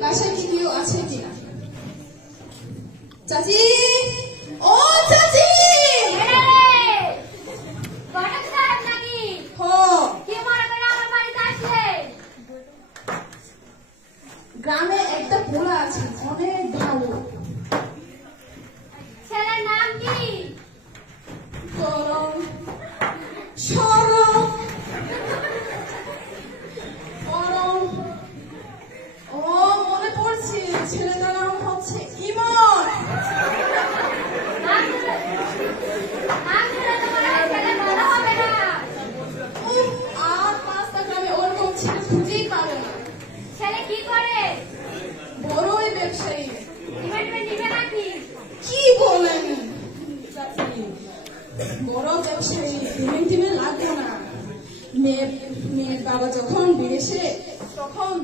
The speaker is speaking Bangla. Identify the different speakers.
Speaker 1: বাসায় কি কেউ আছে কিনা? চাচি? ও চাচি!
Speaker 2: ঘটক সাহেব নাকি
Speaker 1: হো।
Speaker 2: কি করে আমার বাড়িতে আসলে?
Speaker 1: গ্রামে একটা পোলা আছে অনেক ভালো। খুঁজেই পাবে না।
Speaker 2: ছেলে কি করে?
Speaker 1: বড়ই ব্যবসায়ী।
Speaker 2: ইভেন্টমেন্ট নিবে নাকি?
Speaker 1: বড় ব্যবসায়ী পেমেন্ট টিমে লাগবো না। মেয়ের মেয়ের বাবা যখন বিদেশে, তখন